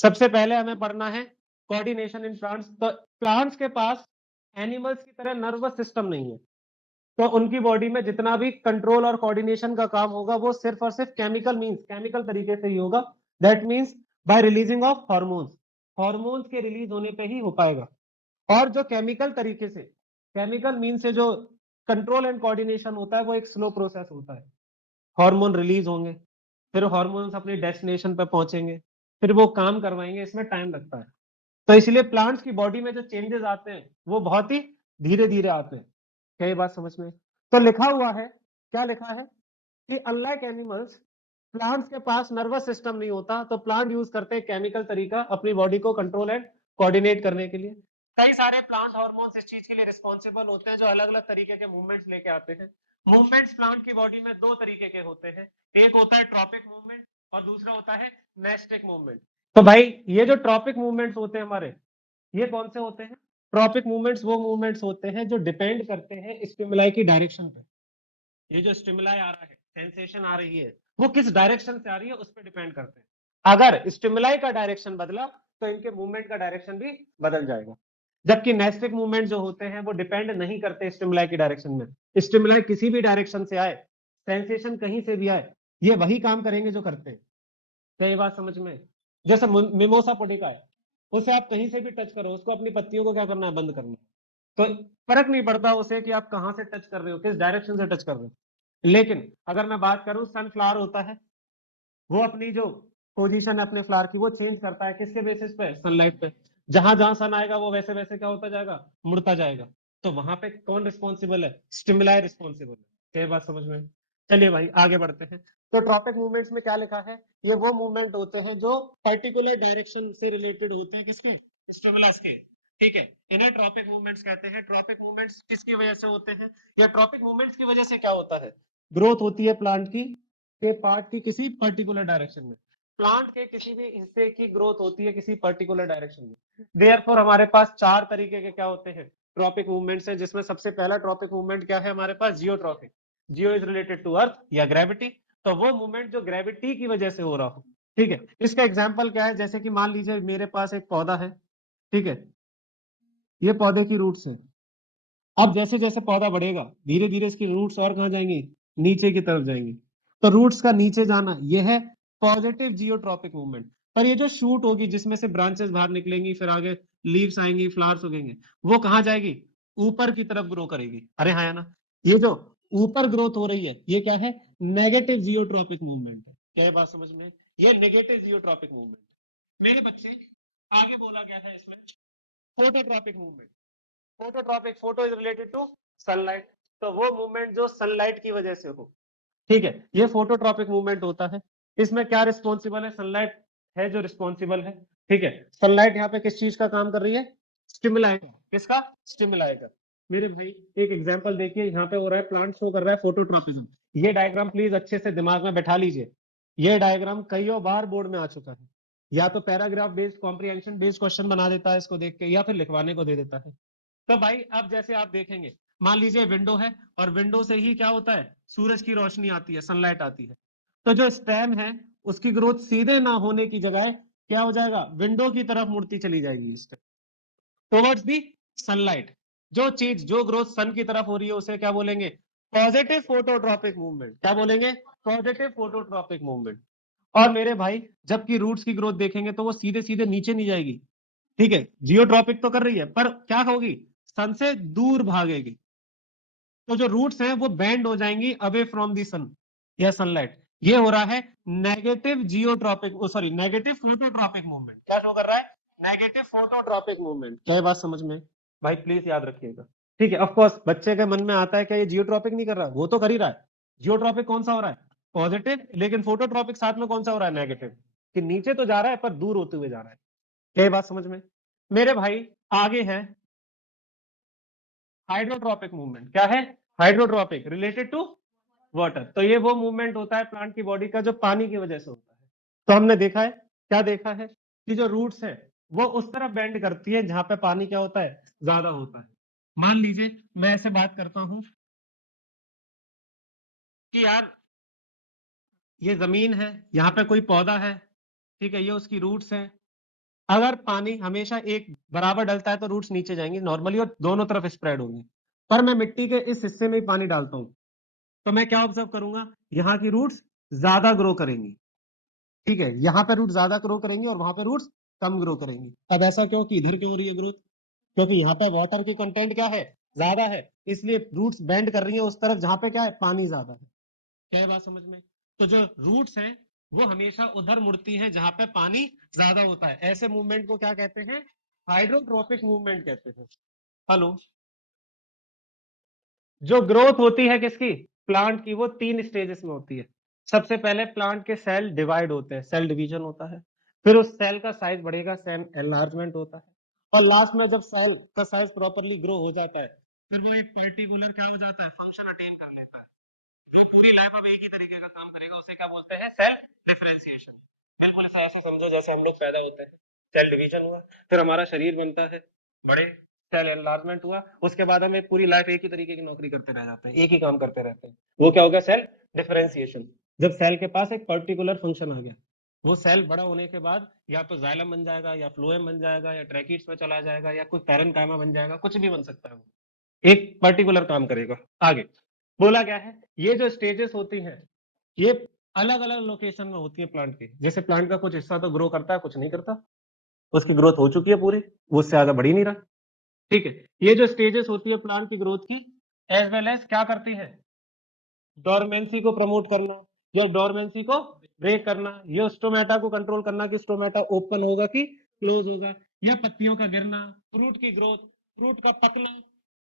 सबसे पहले हमें पढ़ना है कोऑर्डिनेशन इन प्लांट्स। तो प्लांट्स के पास एनिमल्स की तरह नर्वस सिस्टम नहीं है, तो उनकी बॉडी में जितना भी कंट्रोल और कोऑर्डिनेशन का काम होगा वो सिर्फ और सिर्फ केमिकल तरीके से ही होगा। That means by releasing of hormones, hormones के रिलीज होने पे ही हो पाएगा। और जो केमिकल तरीके से, केमिकल मीन से जो कंट्रोल एंड कोऑर्डिनेशन होता है वो एक स्लो प्रोसेस होता है। हार्मोन रिलीज होंगे, फिर हार्मोन्स अपने डेस्टिनेशन पे पहुंचेंगे, फिर वो काम करवाएंगे, इसमें टाइम लगता है। तो इसलिए प्लांट्स की बॉडी में जो चेंजेस आते हैं वो बहुत ही धीरे धीरे आते हैं। क्या ये बात समझ में? तो लिखा हुआ है, क्या लिखा है कि अनलाइक एनिमल्स, प्लांट्स के पास नर्वस सिस्टम नहीं होता, तो प्लांट यूज करते हैं केमिकल तरीका अपनी बॉडी को कंट्रोल एंड कोऑर्डिनेट करने के लिए। कई सारे प्लांट हार्मोन्स इस चीज के लिए रिस्पॉन्सिबल होते हैं जो अलग अलग तरीके के मूवमेंट्स लेके आते हैं। मूवमेंट्स प्लांट की बॉडी में दो तरीके के होते हैं, एक होता है ट्रॉपिक मूवमेंट और दूसरा होता है नेस्टिक मूवमेंट। तो भाई ये जो ट्रॉपिक मूवमेंट्स होते हैं हमारे, ये कौन से होते हैं? ट्रॉपिक मूवमेंट्स वो मूवमेंट्स होते हैं जो डिपेंड करते हैं स्टिमुलाई की डायरेक्शन पे। ये जो स्टिमुलाई आ रहा है, सेंसेशन आ रही है, वो किस डायरेक्शन से आ रही है उस पर डिपेंड करते हैं। अगर स्टिमुलाई का डायरेक्शन बदला तो इनके मूवमेंट का डायरेक्शन भी बदल जाएगा। जबकि नेस्टिक मूवमेंट जो होते हैं वो डिपेंड नहीं करते स्टिमुलाई की डायरेक्शन में। स्टिमुलाई किसी भी डायरेक्शन से आए, सेंसेशन कहीं से भी आए, ये वही काम करेंगे जो करते हैं। क्या ये बात समझ में? जैसे मिमोसा पुडिका है, उसे आप कहीं से भी टच करो, उसको अपनी पत्तियों को क्या करना है? बंद करना है। तो फर्क नहीं पड़ता उसे कि आप कहां से टच कर रहे हो, किस डायरेक्शन से टच कर रहे हो। लेकिन अगर मैं बात करूं, सनफ्लावर होता है, वो अपनी जो पोजीशन है अपने फ्लावर की वो चेंज करता है किसके बेसिस पे? सनलाइट पे। जहां जहां सन आएगा वो वैसे वैसे क्या होता जाएगा? मुड़ता जाएगा। तो वहां पे कौन रिस्पॉन्सिबल है? स्टिमुलाई रिस्पॉन्सिबल है। क्या बात समझ में? चलिए भाई आगे बढ़ते हैं। तो ट्रॉपिक मूवमेंट्स में क्या लिखा है? ये वो मूवमेंट होते हैं जो पर्टिकुलर डायरेक्शन से रिलेटेड होते हैं, किसके? स्टिमुलस के। ठीक है, इन्हें ट्रॉपिक मूवमेंट्स कहते हैं। ट्रॉपिक मूवमेंट्स किसकी वजह से होते हैं, या ट्रॉपिक मूवमेंट्स की वजह से क्या होता है? ग्रोथ होती है प्लांट की के पार्ट की किसी पर्टिकुलर डायरेक्शन में। प्लांट के किसी भी हिस्से की ग्रोथ होती है किसी पर्टिकुलर डायरेक्शन में। देयरफॉर हमारे पास चार तरीके के क्या होते हैं? ट्रॉपिक मूवमेंट्स हैं, जिसमें सबसे पहला ट्रॉपिक मूवमेंट क्या है हमारे पास? Geotropic. Geo is related to earth या ग्रेविटी। तो वो मूवमेंट जो ग्रेविटी की वजह से हो रहा हो। ठीक है, इसका एग्जाम्पल क्या है? जैसे कि मान लीजिए मेरे पास एक पौधा है, ठीक है, ये पौधे की रूट्स है। अब जैसे जैसे पौधा बढ़ेगा धीरे धीरे इसकी रूट्स और कहाँ जाएंगी? नीचे की तरफ जाएंगी। तो रूट्स का नीचे जाना ये है पॉजिटिव जियोट्रॉपिक मूवमेंट। पर ये जो शूट होगी जिसमें से ब्रांचेस बाहर निकलेंगी, फिर आगे लीव्स आएंगी, फ्लावर्स उगेंगे, वो कहाँ जाएगी? ऊपर की तरफ ग्रो करेगी। अरे हाँ, है ना? ये जो ऊपर ग्रोथ हो रही है ये क्या है? नेगेटिव जियोट्रॉपिक मूवमेंट है। क्या ये बात समझ में? ये नेगेटिव जियोट्रॉपिक मूवमेंट। मेरे बच्चे, आगे बोला गया है इसमें phototropic movement. Phototropic, photo is related to sunlight. तो वो मूवमेंट जो सनलाइट की वजह से हो, ठीक है, ये फोटोट्रॉपिक मूवमेंट होता है। इसमें क्या रिस्पॉन्सिबल है? सनलाइट है जो रिस्पॉन्सिबल है। ठीक है, सनलाइट यहाँ पे किस चीज का काम कर रही है? स्टिमुलाई का। किसका? स्टिमुलाई का। मेरे भाई एक एग्जांपल देखिए, यहाँ पे हो रहा है प्लांट शो कर रहा है फोटोट्रॉपिज्म। ये डायग्राम प्लीज अच्छे से दिमाग में बैठा लीजिए। ये डायग्राम कईयों बार बोर्ड में आ चुका है। या तो paragraph based comprehension based question बना देता है इसको देख के, या फिर लिखवाने को दे देता है। तो भाई अब जैसे आप देखेंगे, मान लीजिए विंडो है, और विंडो से ही क्या होता है? सूरज की रोशनी आती है, सनलाइट आती है। तो जो स्टेम है उसकी ग्रोथ सीधे ना होने की जगह क्या हो जाएगा? विंडो की तरफ मुड़ती चली जाएगी, टुवर्ड्स दी सनलाइट। जो चीज, जो ग्रोथ सन की तरफ हो रही है उसे क्या बोलेंगे? Positive phototropic movement. क्या बोलेंगे? Positive phototropic movement. और मेरे भाई जबकि रूट्स की ग्रोथ देखेंगे तो वो सीधे सीधे नीचे नहीं जाएगी। ठीक है, जियोट्रॉपिक तो कर रही है पर क्या होगी? सन से दूर भागेगी। तो जो रूट्स हैं वो बैंड हो जाएंगी अवे फ्रॉम दी सन या सनलाइट। ये हो रहा है negative geotropic, sorry negative phototropic movement. क्या शो कर रहा है? Negative phototropic movement. क्या बात समझ में? भाई प्लीज याद रखिएगा। ठीक है, ऑफ कोर्स बच्चे के मन में आता है क्या ये जियोट्रॉपिक नहीं कर रहा? वो तो कर ही रहा है। जियोट्रॉपिक कौन सा हो रहा है? पॉजिटिव। लेकिन फोटोट्रॉपिक साथ में कौन सा हो रहा है? नेगेटिव। कि नीचे तो जा रहा है पर दूर होते हुए जा रहा है। क्या बात समझ में? मेरे भाई आगे है हाइड्रोट्रॉपिक मूवमेंट। क्या है? Hydrotropic, related to water. तो ये वो मूवमेंट होता है प्लांट की बॉडी का जो पानी की वजह से होता है। तो हमने देखा है, क्या देखा है? कि जो रूट्स है वो उस तरफ बेंड करती है जहां पे पानी क्या होता है? ज्यादा होता है। मान लीजिए मैं ऐसे बात करता हूं कि यार ये जमीन है, यहाँ पे कोई पौधा है, ठीक है, ये उसकी रूट्स है, अगर पानी हमेशा एक बराबर डलता है तो रूट्स नीचे जाएंगी नॉर्मली और दोनों तरफ स्प्रेड होंगी। पर मैं मिट्टी के इस हिस्से में ही पानी डालता हूं तो मैं क्या ऑब्जर्व करूंगा, यहाँ की रूट्स ज्यादा ग्रो करेंगी। ठीक है, यहाँ पे रूट ज्यादा ग्रो करेंगी और वहां पे रूट्स कम ग्रो करेंगी। अब ऐसा क्यों कि इधर क्यों हो रही है ग्रोथ? क्योंकि यहाँ पे वाटर की कंटेंट क्या है, ज्यादा है, इसलिए रूट्स बेंड कर रही है उस तरफ जहां पे क्या है, पानी ज्यादा है। क्या है बात समझ में? तो जो रूट्स है वो हमेशा उधर मुड़ती है जहां पे पानी ज्यादा होता है। ऐसे मूवमेंट को क्या कहते हैं, हाइड्रोट्रोपिक मूवमेंट कहते हैं। हेलो। जो ग्रोथ होती है किसकी, प्लांट की, वो 3 स्टेजेस में होती है। सबसे पहले प्लांट के सेल डिवाइड होते हैं, सेल डिवीजन होता है। फिर उस सेल का साइज बढ़ेगा, सेल एनलार्जमेंट होता है। और लास्ट में जब सेल का साइज प्रॉपरली ग्रो हो जाता है, फिर वो एक पर्टिकुलर क्या हो जाता है, फंक्शन अटेन कर लेता है। जो पूरी लाइफ अब एक ही तरीके का काम करेगा उसे क्या बोलते हैं, सेल डिफरेंशिएशन। बिल्कुल इसे ऐसे समझो जैसे हम लोग पैदा होते हैं, सेल डिवीजन हुआ, फिर हमारा शरीर बनता है, बड़े, सेल एनलार्जमेंट हुआ, उसके बाद हम एक पूरी लाइफ एक ही तरीके की नौकरी करते रह जाते हैं, एक ही काम करते रहते हैं। वो क्या होगा, सेल डिफरेंशिएशन। जब सेल के पास एक पर्टिकुलर फंक्शन आ गया, वो सेल बड़ा होने के बाद या तो जाइलम बन जाएगा, या फ्लोएम बन जाएगा, या ट्रैकिड्स में चला जाएगा, या कोई पैरेन्काइमा बन जाएगा, कुछ भी बन सकता है वो, एक पर्टिकुलर काम करेगा। आगे बोला गया है ये जो स्टेजेस होती हैं ये अलग अलग लोकेशन में होती है प्लांट की। जैसे प्लांट का कुछ हिस्सा तो ग्रो करता है, कुछ नहीं करता, उसकी ग्रोथ हो चुकी है पूरी, वो उससे आगे बढ़ ही नहीं रहा। ठीक है, ये जो स्टेजेस होती है प्लांट की ग्रोथ की, एज वेल एज क्या करती है, डोरमेंसी को प्रमोट करना या डोरमेंसी को ब्रेक करना, ये स्टोमेटा को कंट्रोल करना कि स्टोमेटा ओपन होगा कि क्लोज होगा, या पत्तियों का गिरना, फ्रूट की ग्रोथ, फ्रूट का पकना।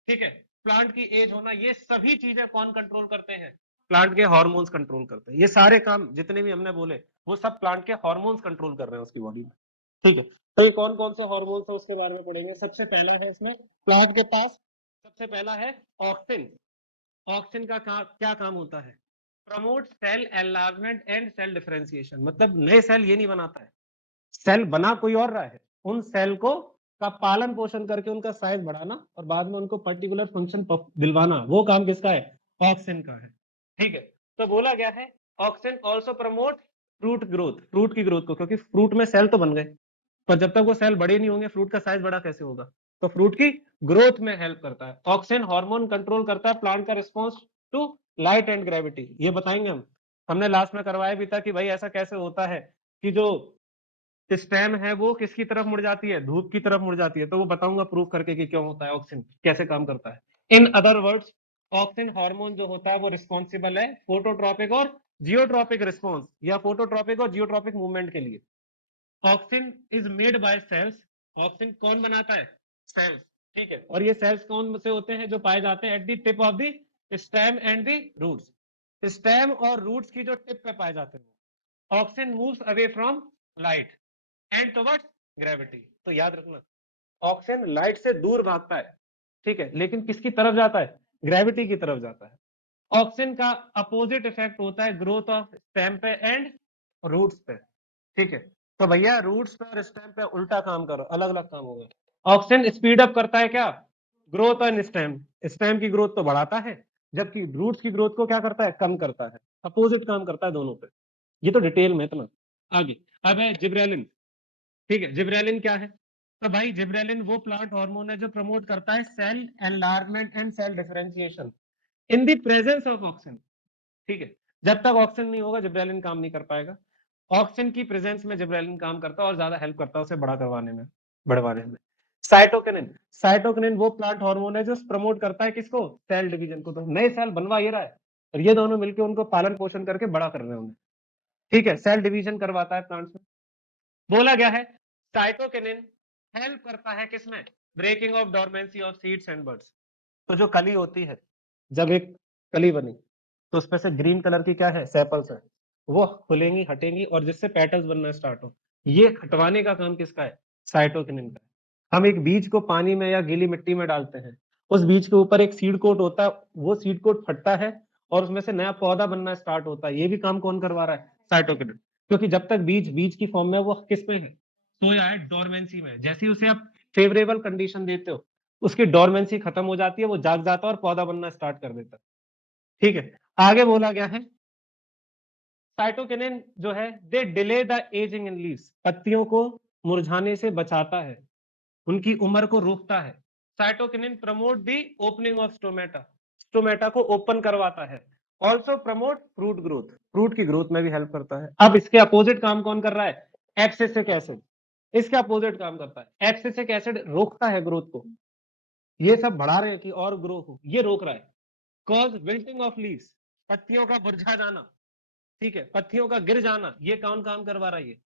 ठीक है, प्लांट की एज होना, ये सभी चीजें कौन कंट्रोल करते हैं, प्लांट के हार्मोन्स कंट्रोल करते हैं। ये सारे काम जितने भी हमने बोले वो सब प्लांट के हार्मोन्स कंट्रोल कर रहे हैं उसकी बॉडी में। ठीक है, तो ये कौन कौन से हार्मोन्स है उसके बारे में पढ़ेंगे। सबसे पहला है इसमें प्लांट के पास, सबसे पहला है ऑक्सिन। ऑक्सिन का क्या काम होता है, promote cell enlargement and cell differentiation. मतलब नए सेल ये नहीं बनाता है, सेल बना कोई और रहा है, उन सेल को का पालन पोषण करके उनका साइज बढ़ाना और बाद में उनको पर्टिकुलर फंक्शन दिलवाना, वो काम किसका है, ऑक्सिन का है। ठीक है, तो बोला गया है auxin also promote fruit growth, fruit की ग्रोथ को, क्योंकि फ्रूट में सेल तो बन गए, पर जब तक वो सेल बड़े नहीं होंगे फ्रूट का साइज बड़ा कैसे होगा, तो फ्रूट की ग्रोथ में हेल्प करता है। ऑक्सिन हार्मोन कंट्रोल करता है प्लांट का response to light and gravity, ये बताएंगे हम। हमने लास्ट में करवाया भी था कि भाई ऐसा कैसे होता है कि जो स्टेम है वो किसकी तरफ मुड़ जाती है, धूप की तरफ मुड़ जाती है, तो वो बताऊंगा प्रूफ करके कि क्यों होता है, ऑक्सिन कैसे काम करता है। In other words, auxin hormone जो होता है वो रिस्पॉन्सिबल है फोटोट्रॉपिक और जियोट्रॉपिक रिस्पॉन्स, या फोटोट्रॉपिक और जियोट्रॉपिक मूवमेंट के लिए। Auxin is made by cells, auxin कौन बनाता है, सेल्स। ठीक है, और ये सेल्स कौन से होते हैं, जो पाए जाते हैं at the tip of the stem and the roots, stem और रूट्स की जो टिप पे पाए जाते हैं। Auxin moves away from light and towards gravity. तो याद रखना, ऑक्सीजन लाइट से दूर भागता है, ठीक है, लेकिन किसकी तरफ जाता है, ग्रेविटी की तरफ जाता है। ऑक्सीजन का अपोजिट इफेक्ट होता है ग्रोथ ऑफ स्टेम पे एंड रूट्स पे। ठीक है, तो भैया रूट्स पे और स्टेम पे उल्टा काम करो, अलग अलग काम होगा। ऑक्सीजन स्पीड अप करता है क्या, ग्रोथ और स्टेम, स्टेम की ग्रोथ तो बढ़ाता है, जबकि रूट्स की ग्रोथ को क्या करता है, कम करता है। अपोजिट काम करता है दोनों पे। ये तो डिटेल में इतना। आगे अब है जिब्रेलिन। ठीक है, जिब्रेलिन क्या है, तो भाई जिब्रेलिन वो प्लांट हार्मोन है जो प्रमोट करता है cell enlargement and cell differentiation in the presence of oxygen. ठीक है, जब तक ऑक्सीजन नहीं होगा जिब्रेलिन काम नहीं कर पाएगा। ऑक्सीजन की प्रेजेंस में जिब्रेलिन काम करता है और ज्यादा हेल्प करता है उसे बड़ा करवाने में, बढ़वाने में। साइटोकिनिन, साइटोकिनिन वो प्लांट हार्मोन है जो प्रमोट करता है किसको, सेल डिवीजन को। तो नए सेल बनवा ये रहा है और ये दोनों मिलकर उनको पालन पोषण करके बड़ा कर रहे हैं उन्हें। ठीक है, सेल डिवीजन करवाता है प्लांट्स में। बोला गया है साइटोकिनिन हेल्प करता है किसमें, breaking of dormancy of seeds and birds. तो जो कली होती है, जब एक कली बनी तो उसमें से ग्रीन कलर की क्या है, सेपल्स है, वो खुलेंगी हटेंगी और जिससे पेटल्स बनना स्टार्ट हो, ये हटवाने का काम किसका है, साइटोकिनिन का है। हम एक बीज को पानी में या गीली मिट्टी में डालते हैं, उस बीज के ऊपर एक सीड कोट होता है, वो सीड कोट फटता है और उसमें से नया पौधा बनना स्टार्ट होता है। ये भी काम कौन करवा रहा है, साइटोकिनिन। क्योंकि जब तक बीज बीज की फॉर्म में, वो किस में है, सोया है, डोरमेंसी में। जैसे ही उसे आप फेवरेबल कंडीशन देते हो, उसकी डोरमेंसी खत्म हो जाती है, वो जाग जाता है और पौधा बनना स्टार्ट कर देता है। ठीक है, आगे बोला गया है साइटोकिनिन जो है they delay the ageing in leaves, पत्तियों को मुरझाने से बचाता है, उनकी उम्र को रोकता है। Cytokinin promote the opening of stomata, stomata को ओपन करवाता है। Also promote fruit growth, fruit की ग्रोथ में भी हेल्प करता है। अब इसके अपोजिट काम कौन कर रहा है? एब्सिसिक एसिड इसके अपोजिट काम करता है। एब्सिसिक एसिड रोकता है ग्रोथ को, ये सब बढ़ा रहे हैं कि और ग्रो हो, ये रोक रहा है। कॉज विल्टिंग ऑफ लीव्स, पत्तियों का मुरझा जाना, ठीक है, पत्तियों का गिर जाना, ये कौन काम करवा रहा है? ये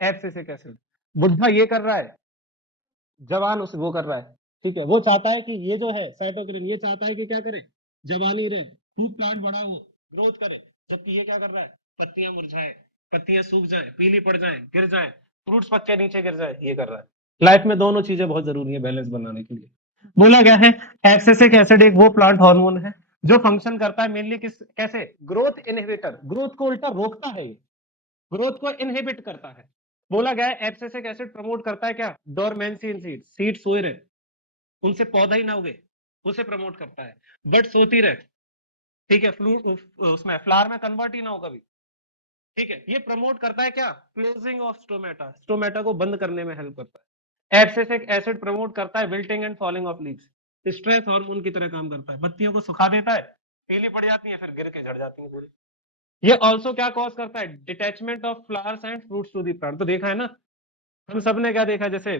एब्सिसिक एसिड। बुढ़ा ये कर रहा है, जवान उसे वो कर रहा है, ठीक है। वो चाहता है कि ये जो है साइटोकिनिन, ये चाहता है कि क्या करे? जवानी रहे, खूब प्लांट बड़ा हो, ग्रोथ करे। जबकि ये क्या कर रहा है? पत्तियां मुरझाए, पत्तियां सूख जाए, पीली पड़ जाए, गिर जाए, फ्रूट्स पक्के नीचे गिर जाए, ये कर रहा है। लाइफ में दोनों चीजें बहुत जरूरी है बैलेंस बनाने के लिए। बोला गया है एब्सिसिक एसिड एक वो प्लांट हार्मोन है जो फंक्शन करता है मेनली किस कैसे? ग्रोथ इनहिबिटर, ग्रोथ को उल्टा रोकता है, ये ग्रोथ को इनहिबिट करता है। बोला गया है एब्सिसिक एसिड प्रमोट करता है क्या? डोरमेंसी इन सीड, सीड सोए रहे, उनसे पौधा ही ना उगे, उसे प्रमोट करता है। बट सोती रहे, ठीक है, उसमें फ्लावर में कन्वर्ट ही ना हो कभी, ठीक है। ये प्रमोट करता है क्या? क्लोजिंग ऑफ स्टोमेटा, स्टोमेटा को बंद करने में हेल्प करता है। एब्सिसिक एसिड प्रमोट करता है wilting and falling of leaves, stress hormone की तरह काम करता है, पत्तियों को सुखा देता है, पीली पड़ जाती है, फिर गिर के झड़ जाती है पूरी। ये ऑल्सो क्या कॉज करता है? Detachment of flowers and fruits to the plant. तो देखा है ना, हम सब ने क्या देखा, जैसे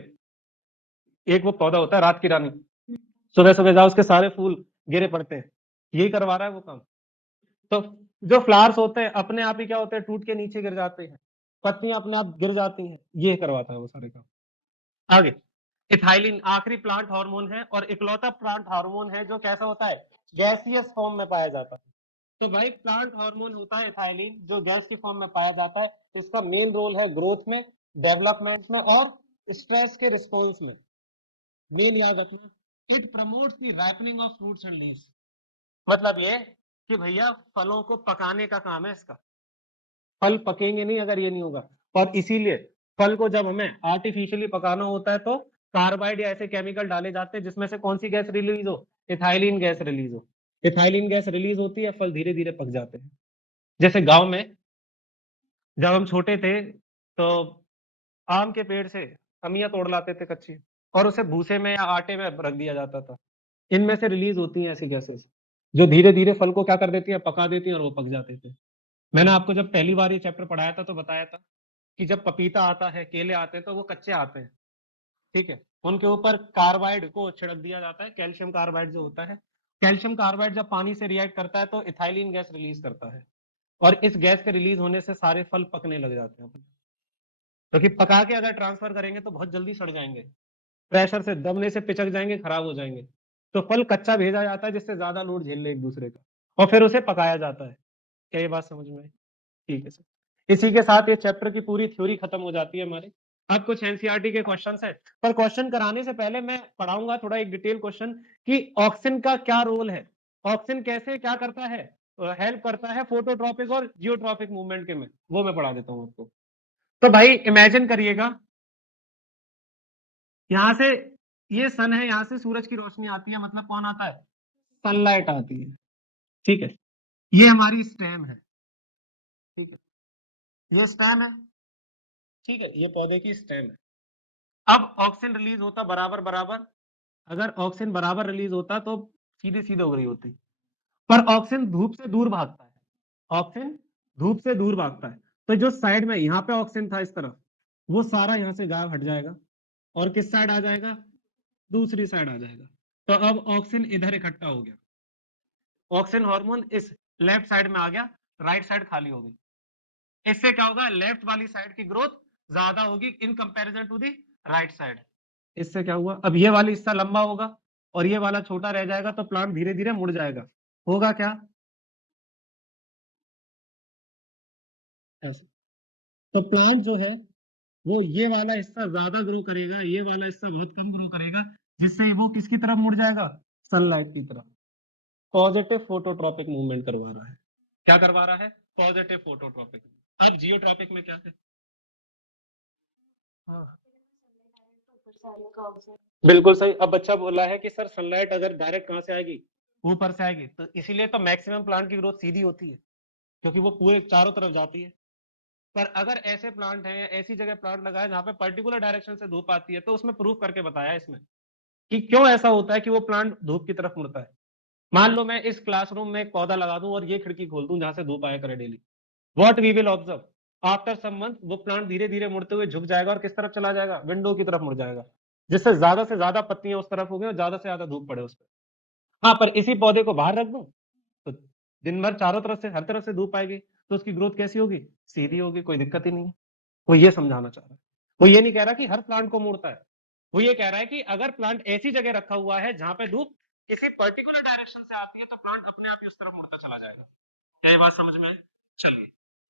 एक वो पौधा होता है रात की रानी, सुबह सुबह जाओ उसके सारे फूल गिरे पड़ते हैं, यही करवा रहा है वो काम। तो जो फ्लावर्स होते हैं अपने आप ही क्या होते हैं? टूट के नीचे गिर जाते हैं, पत्तियां अपने आप गिर जाती हैं, ये करवाता है वो सारे काम। आगे इथाइलिन आखिरी प्लांट हार्मोन है और इकलौता प्लांट हार्मोन है जो कैसा होता है? गैसियस फॉर्म में पाया जाता है। तो भाई प्लांट हार्मोन होता है इथाइलिन जो गैस की फॉर्म में पाया जाता है। इसका मेन रोल है ग्रोथ में, डेवलपमेंट में और स्ट्रेस के रिस्पॉन्स में। मेन याद रखना, it promotes the ripening of fruits and leaves. मतलब ये कि भैया फलों को पकाने का काम है इसका, फल पकेंगे नहीं अगर ये नहीं होगा। और इसीलिए फल को जब हमें आर्टिफिशियली पकाना होता है तो कार्बाइड या ऐसे केमिकल डाले जाते हैं जिसमें से कौन सी गैस रिलीज हो? इथाइलिन गैस रिलीज हो। इथाइलिन गैस रिलीज होती है, फल धीरे धीरे पक जाते हैं। जैसे गांव में जब हम छोटे थे तो आम के पेड़ से अमियां तोड़ लाते थे कच्ची, और उसे भूसे में या आटे में रख दिया जाता था। इनमें से रिलीज होती हैं ऐसी गैसेस जो धीरे धीरे फल को क्या कर देती है? पका देती है और वो पक जाते थे। मैंने आपको जब पहली बार ये चैप्टर पढ़ाया था तो बताया था कि जब पपीता आता है, केले आते हैं तो वो कच्चे आते हैं, ठीक है, उनके ऊपर कार्बाइड को छिड़क दिया जाता है, कैल्शियम कार्बाइड जो होता है। कैल्शियम कार्बाइड जब पानी से रिएक्ट करता है तो इथाइलिन गैस रिलीज करता है, और इस गैस के रिलीज होने से सारे फल पकने लग जाते हैं। क्योंकि पका के अगर ट्रांसफर करेंगे तो बहुत जल्दी सड़ जाएंगे, प्रेशर से दबने से पिचक जाएंगे, खराब हो जाएंगे। तो फल कच्चा भेजा जाता है जिससे ज्यादा लोड झेल ले एक दूसरे का, और फिर उसे पकाया जाता है। क्या ये बात समझ में आई? ठीक है सर। इसी के साथ ये चैप्टर की पूरी थ्योरी खत्म हो जाती है हमारी। अब कुछ एनसीईआरटी के क्वेश्चंस है, पर क्वेश्चन कराने से पहले मैं पढ़ाऊंगा थोड़ा एक डिटेल क्वेश्चन कि ऑक्सिन का क्या रोल है, ऑक्सिन कैसे क्या करता है, हेल्प करता है फोटोट्रॉपिक और जियोट्रॉपिक मूवमेंट के में, वो मैं पढ़ा देता हूँ आपको। तो भाई इमेजिन करिएगा, यहाँ से ये सन है, यहाँ से सूरज की रोशनी आती है, मतलब कौन आता है? सनलाइट आती है, ठीक है। ये हमारी स्टेम है, ठीक है, ये स्टेम है, ठीक है, ये पौधे की स्टेम है। अब ऑक्सीजन रिलीज होता बराबर बराबर, अगर ऑक्सीजन बराबर रिलीज होता तो सीधी सीधी हो गई होती, पर ऑक्सीजन धूप से दूर भागता है, ऑक्सीजन धूप से दूर भागता है। तो जो साइड में यहाँ पे ऑक्सीजन था इस तरफ, वो सारा यहाँ से गायब हट जाएगा, और किस साइड आ जाएगा? दूसरी साइड आ जाएगा। तो अब ऑक्सीजन इधर इकट्ठा हो गया, ऑक्सीजन हार्मोन इस लेफ्ट साइड में आ गया, राइट साइड खाली हो गई। इससे क्या होगा? लेफ्ट वाली साइड की ग्रोथ ज्यादा होगी in comparison to the right side. इससे क्या हुआ? अब ये वाली हिस्सा लंबा होगा और ये वाला छोटा रह जाएगा, तो प्लांट धीरे धीरे मुड़ जाएगा। होगा क्या? ऐसे। तो प्लांट जो है वो ये वाला हिस्सा ज्यादा ग्रो करेगा, ये वाला हिस्सा बहुत कम ग्रो करेगा, जिससे वो किसकी तरफ मुड़ जाएगा? सनलाइट की तरफ। पॉजिटिव फोटोट्रॉपिक मूवमेंट करवा रहा है। क्या करवा रहा है? Positive phototropic. अब जियोट्रॉपिक में क्या है? हाँ बिल्कुल सही। अब बच्चा बोला है कि सर सनलाइट अगर डायरेक्ट कहां से आएगी? ऊपर से आएगी, तो इसीलिए तो मैक्सिमम प्लांट की ग्रोथ सीधी होती है, क्योंकि वो पूरे चारों तरफ जाती है। पर अगर ऐसे प्लांट हैं या ऐसी जगह प्लांट लगा है जहां पे पर्टिकुलर डायरेक्शन से धूप आती है, तो उसमें प्रूफ करके बताया इसमें कि क्यों ऐसा होता है कि वो प्लांट धूप की तरफ मुड़ता है। मान लो मैं इस क्लासरूम में एक पौधा लगा दूं और ये खिड़की खोल दूं जहां से धूप आया करे daily, what we will observe, after some month वो प्लांट धीरे धीरे मुड़ते हुए झुक जाएगा और किस तरफ चला जाएगा, विंडो की तरफ मुड़ जाएगा, जिससे ज्यादा से ज्यादा पत्तियां उस तरफ हो गई और ज्यादा से ज्यादा धूप पड़े उस पर। हाँ, पर इसी पौधे को बाहर रख दूं तो दिन भर चारों तरफ से हर तरफ से धूप आएगी, तो उसकी ग्रोथ कैसी होगी, सीधी होगी, कोई दिक्कत ही नहीं है। वो ये समझाना चाह रहा है। वो ये नहीं कह रहा कि हर प्लांट को मोड़ता है, वो ये कह रहा है कि अगर प्लांट ऐसी जगह रखा हुआ है जहां पे धूप किसी पर्टिकुलर डायरेक्शन से आती है तो प्लांट अपने आप ही उस तरफ मुड़ता चला जाएगा। क्या ये बात समझ में आई? चलिए।